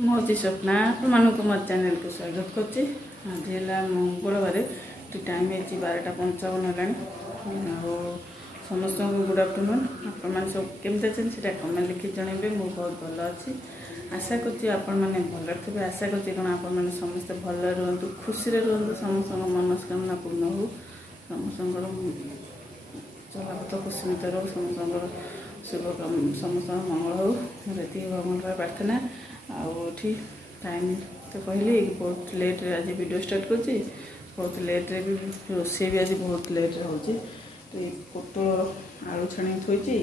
मोदी स्वप्ना आपको मो चैनल को स्वागत करछि। आज है मंगलवार टाइम है 12:55 है। समस्त गुड आफ्टरनून। आप सब केमती अच्छे से कमेंट लिखि जनइबे। मु बहुत भल अच्छी। आशा करछि आपण मैंने भल थे। आशा करछि कौन आप समस्ते भल रुहतु खुशी रुहतु समस्त मनस्कामना पूर्ण हो समस्त चलापथ कुसुमित रो समस्त शुभ समस्त मंगल हो ये भगवान प्रार्थना। आठी टाइम तो कहली बहुत लेट रे आज वीडियो स्टार्ट कर बहुत लेट रे भी रोसे भी आज बहुत लेट रे होची। तो ये पोटल आलू छाणी थोड़ी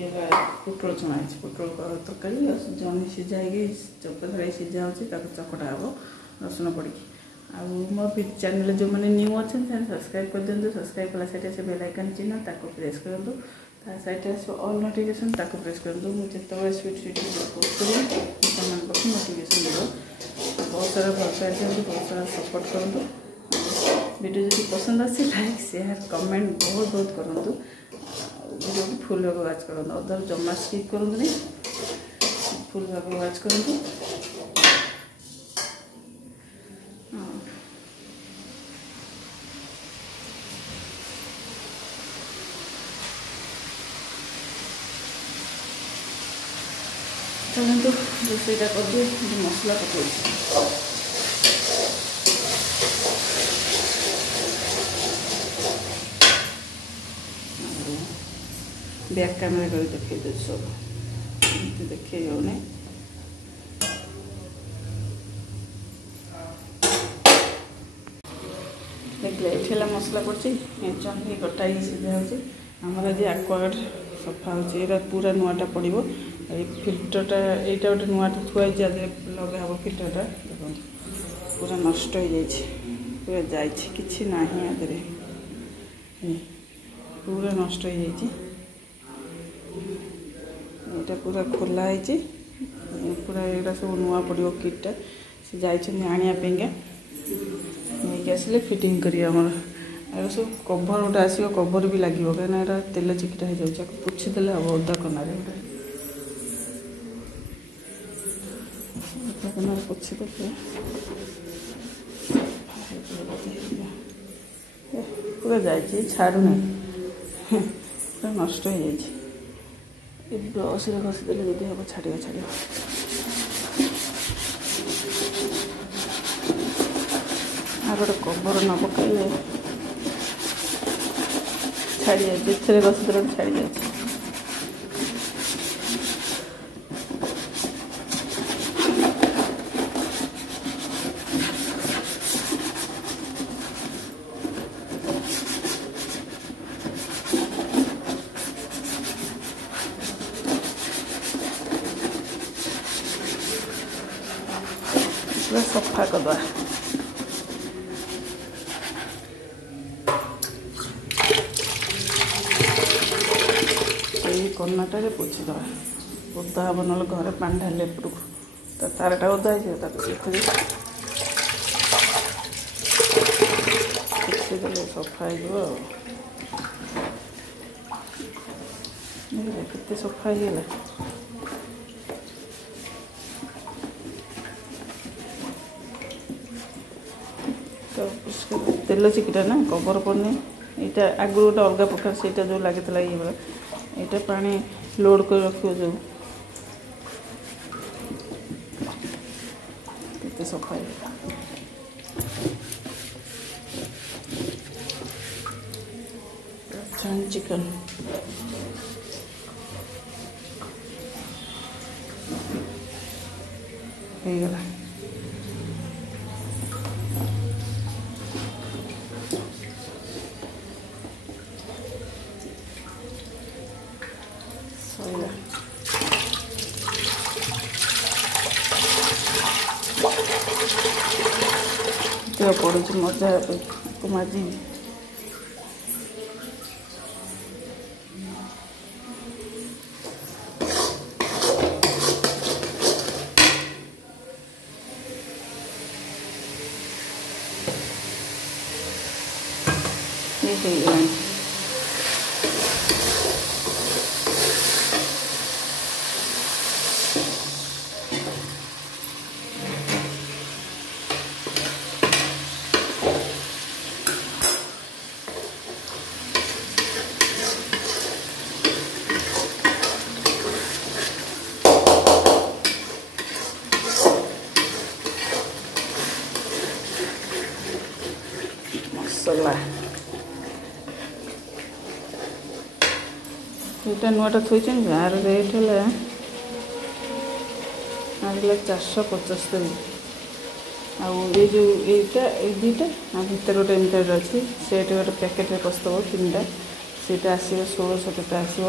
ये पोटल छणा पोटल तरकारी जमी सीझा चपा सीझा हो चकटा हम रसुण पड़ी। आ मो चैनल जो मैंने न्यू अच्छे सब्सक्राइब कर दिखाँ। सब्सक्राइब कला साइड से बेल आइकन चिन्ह ताको प्रेस करूँ। साइड ऑल नोटिफिकेशन ताको प्रेस करूँ। मुझे स्वीट पोस्ट करूँ नोटिफिकेशन देव। बहुत सारा भल पाई दिखाँ बहुत सारा सपोर्ट करूँ। वीडियो जो पसंद आसी लाइक शेयर कमेंट बहुत बहुत करूँ। वीडियो को फुल भाग वाच करूँ अदर जमा स्किप करूँ नहीं फुल भाग वाच करूँ। चलते रोसईटा कर दिए मसला पकड़ बैक कैमेरा कर देखे सब देखे होने देखिए ये मसला पड़ी चंदी कटा ही सीधा होमर आज आक्वागार्ड सफा हो पूरा नुआटा पड़ो। ये फिल्टरटा यहाँ गोटे नुआटा थुआई लगे हम फिल्टरटा देखो पूरा नष्ट हो जाए पूरा जाए कि ना आदि पूरा नष्ट हो जाए। यहाँ पूरा खोला है पूरा यहाँ सब नुआ पड़ो किटा से जाने आने आसिले फिटिंग करिए आमर आर सब कभर गोटे आसो कभर भी लगे कहीं तेल चिकिटा हो जाए पोछीदे हम ओदा कनारे गोटे कनार पोछीदे पूरा जाए छाड़ू ना पूरा नष्ट हो जाए। ब्रश घसीदे जब हम छाड़ छाड़ आ गोटे कवर न पकड़े छाड़ जाए घसीदे छाड़ जाए। सफा करवा कनाटा पोछीद ओदा हम ना घर पानी ढाले एपटू तारटा ओदा हो पोछीदे सफा हो के सफा हो तेल चिकिटा ना कवर पड़नी यहाँ आगु गोटे अलग प्रकार से जो लगी ये यहाँ पानी लोड कर रखो जो के सफा चिकन गला पड़ू मजा को माजी ଏଇଟା ନୂଆଟା ଥୋଇଛନ୍ତି। ଆର ରେଟ୍ ହେଲା 475। ଆଉ ଏ ଯେଉଁ ଏଇଟା ଏଇ ଦୁଇଟା ଆଉ ଭିତରେ ଗୋଟେ ଏମିତି ଅଛି। ସେଠି ଗୋଟେ ପ୍ୟାକେଟ୍ରେ ପଶିଥିବ 3ଟା। ସେଇଟା ଆସିବ 1600 କେତେ ଆସିବ।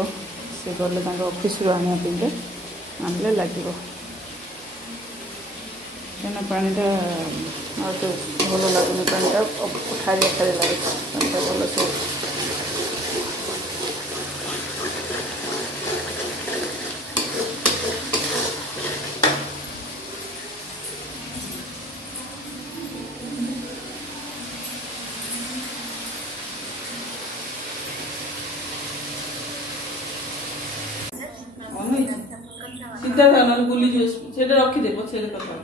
ସେ ଗଲେ ତାଙ୍କ ଅଫିସରୁ ଆଣିବା ପାଇଁକା ଆଣିଲେ ଲାଗିବ। କାହିଁକିନା ପାଣିଟା ଆଉ ତ ଭଲ ଲାଗୁନି। ପାଣିଟା ଖାରିଆ ଖାରିଆ ଲାଗୁଛି। ପାଣିଟା ଭଲ ସେ सीधा था ना बुली जो सेटा रखी दे पछे कथा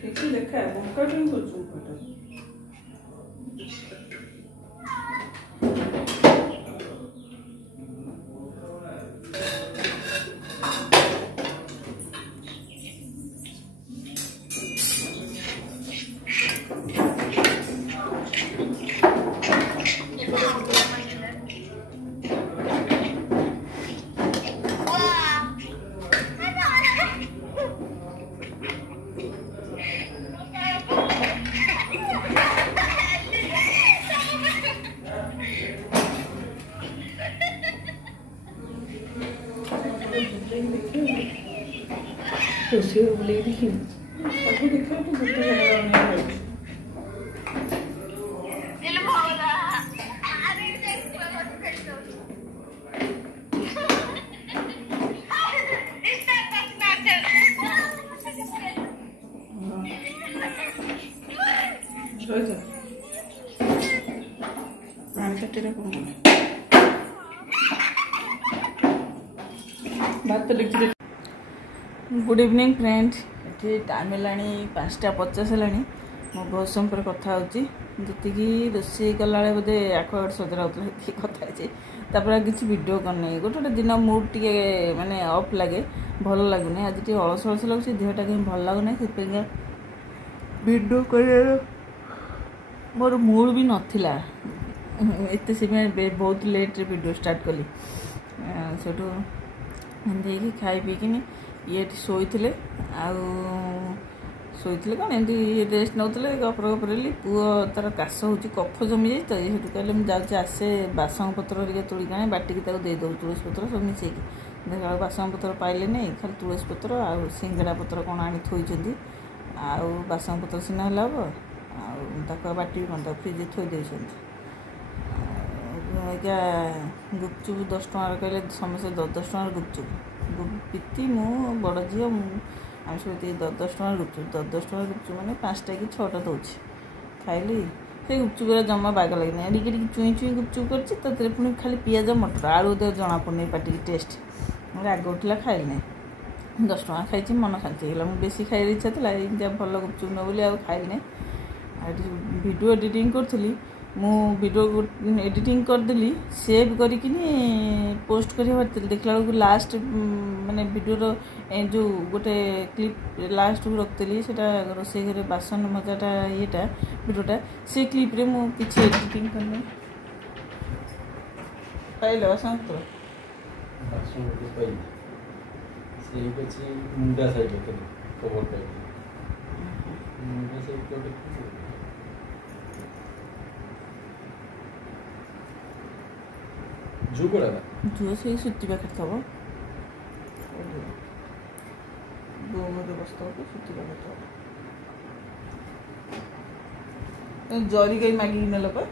ठीक है देखा है बंका क्यों कर चुप पटा तो से बोले देखिए अभी देखा तो बहुत लगा है दिल भोला अरे देख इसका तक ना चल रोजा मार्केट रे को बात लिख दे। Good evening friends. ये टाइम है 5:50 है। मो बहुत समय पर कथा होची जी रोषे कला बोधे आखुआड़ सजरा होता कथा किसी वीडियो करनी गोटे गोटे दिन मूड टी माने अफ लगे भल लगुनि। आज टी अलस अलस लगुच देहटा कहीं भल लगुना से वीडियो कर मोर मूड भी नाला एत से बहुत लेट वीडियो स्टार्ट कली से खाई पीकिनी ये शोते शोते कौन एमती रेस्ट नौले गपर गपरली पुओ तार काश हो कफ जमी जाए तो ये कहले मुझे आसे बासंग पत्र तोड़िक आने बाटिक देदेव तुलसी पत्र सब मिसेकी देखा बासंग पत्र पाइले नहीं खाली तुलसी पत्र आ सिंगड़ा पत्र कौन आनी थोड़ी आउ बासंग पत्र सीना है हम बाटी कौन फ्रिज थोदे क्या गुपचुप 10 टकर कहले समस्ते 10 टकर गुपचुप पीति मु बड़ झी आम सब 10 टकर गुपचुप 10 टकर गुपचुप मैंने 5टा कि 6टा दूँ खाइली से गुपचुप जमा बाग लगे टी चुई चुई गुपचुप कर पुणी खाली पियाज मटर आलू दे जना पड़े पाटी टेस्ट राग उठला खाइल नहीं 10 टका खाई मन शांति है मुझे बेसी खाई इच्छा था भल गुपचुप न बोली खाइल नहीं वीडियो एडिटिंग करी मु वीडियो एडिटिंग करदेली सेव करके पोस्ट कर देखला लास्ट माने वीडियो जो गोटे क्लिप लास्ट को रखी से रोसे घर बासन मजाटा येटा वीडियोटा से क्लिप रे मु किछि एडिटिंग करने पाइल बासन तो पाइल से किछि मुंडा साइड कवर पाइल मुंडा साइड जू को जू से सुती पाखे थब बस्ता सुती पाखे थब जरी गई मागिक नेल पा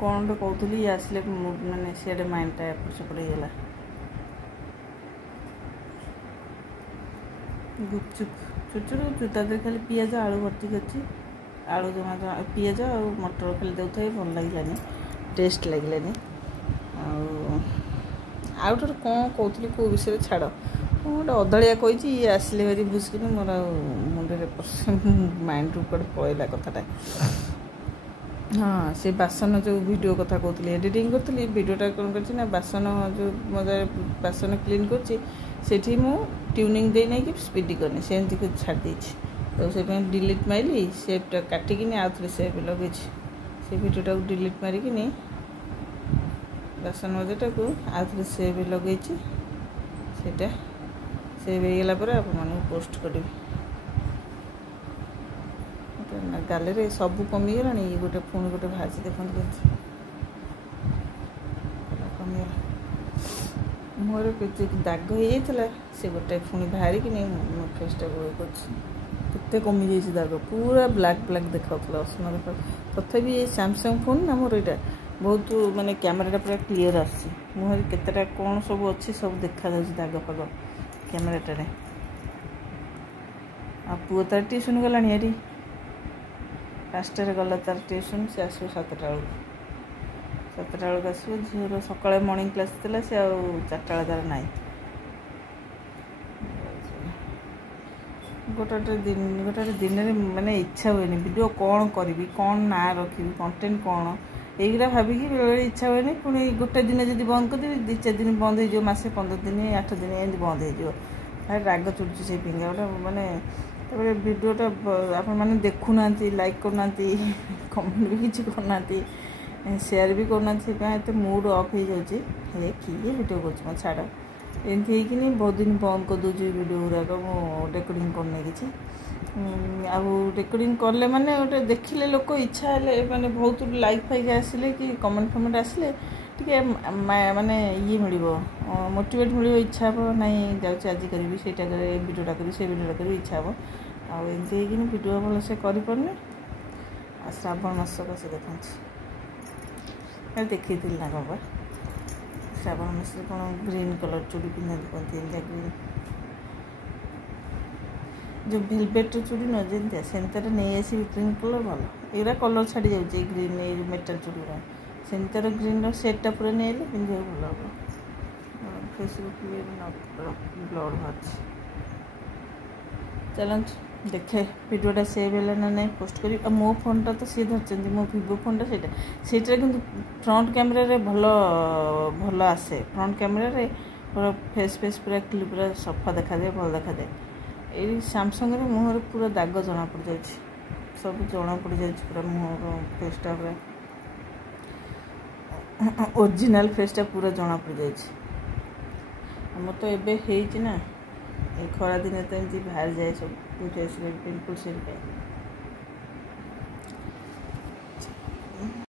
कौन तो कहती आसले मानने सीआडे माइंडटा एपट सेपट होगा गुपचुप छोट छोट गुपचुप खाली पियाज आलू भर्ती अच्छी आलू जमा पियाज आ मटर खाली देता भल लगे टेस्ट लगे आउट कौन कहती कौ विषय छाड़ गोटे अदलिया कही आसिले भारी बुझकिन मोर मुंडे माइंड कड़े पलैला कथाटा। हाँ से बासन जो वीडियो कथा कहती एडिटिंग करी वीडियोटा कौन कर बासन जो मजा बासन क्लीन कर ट्यूनिंग दे नहीं कि स्पीड करनी सेमती कुछ छाड़ देछि तो से डिलीट मारिली सेपटा काटिकी आउ थे सेप लगे से वीडियोटा डिलीट मारिकी बासन मजाटा को आउ थे सेप लगे सेटा सेव होगला आप पोस्ट करी गाले सब कमीगला ये गोटे पुणी गोटे बाहर देखते कमीगला मोर दाग हो जाता से गोटे पुणी बाहर कि फेसटा करते कमी जाइए दाग पूरा ब्लैक ब्लैक देखा असना देखा तथापि ये सैमसंग फोन ना मोर यहाँ बहुत माने कैमराटा पूरा क्लीयर आसी मुहर केतेटा कौन सब अच्छी सब देखा दाग फाग कैमराटे आ पुओ तार ट्यूशन गला ये 5टार गला तार ट्यूशन से आसो 7टा बेलू आसो झीर सकाଳେ मॉर्निंग क्लास थी से 4टा तार ना गोटे दिन में माने इच्छा हुए वीडियो कौन करी कौन ना रखी कंटेंट कौन यहीरा भाविकी बेले इच्छा हुए पुणी गोटे दिन जब बंद करदेवी 2-4 दिन बंद हो मसे 15 दिन 8 दिन एमती बंद हो राग चुड़ुची से पिंगा गोटे मानने वीडियोटा आपने देखुना लाइक करना कमेंट भी किसी करना शेयर भी करना से मूड ऑफ हो जाए किए वीडियो कर छाड़ एमती बहुत दिन बंद कर दूसरी वीडियो गुराक रेकर्डिंग करने किसी रेकर्डिंग कले माने गोटे देखिले लोक इच्छा है माने बहुत लाइक फाइक आसिले कि कमेंट फमेंट आसिले टे माने ये मिल मोटिवेट मिल इच्छा हे ना जाऊँच आज करी से वीडियोटा करी से वीडियोटा करी इच्छा हे आमती वीडियो भल से कर श्रावण मासक से देखा देखी ना बाबा श्रावण मास कौन ग्रीन कलर चूड़ी पिंधा कहते ग्रीन जो भेलवेट चूड़ी न जमी सेमतार नहीं आस ग्रीन कलर भल ये कलर छाड़ी जाऊँगे ग्रीन ये मेटाल चूड़ी गुरा सेमतार ग्रीन सेटटा पूरा नहीं आए पिंधा भल हम फेसबुक ब्लड बाहर चलते देखे वीडियोटा सेव है ना नहीं पोस्ट करी मो फोनटा तो सी धरती मो वीवो फोनटा से फ्रंट कैमेरा भल भल आसे फ्रंट कैमेरा पूरा फेस फेस पूरा क्लिप पूरा सफा देखा दे भल देखा दे ये सैमसंग मुहर पूरा दाग जना पड़ जाए सब जना पड़ जाए पूरा मुहर फेसटा पूरा ओरिजिनल फेसटा पूरा जना पड़ जाए आम तो एबे ना ये खरा दिन तो एमती बाहर जाए सब पिंपल से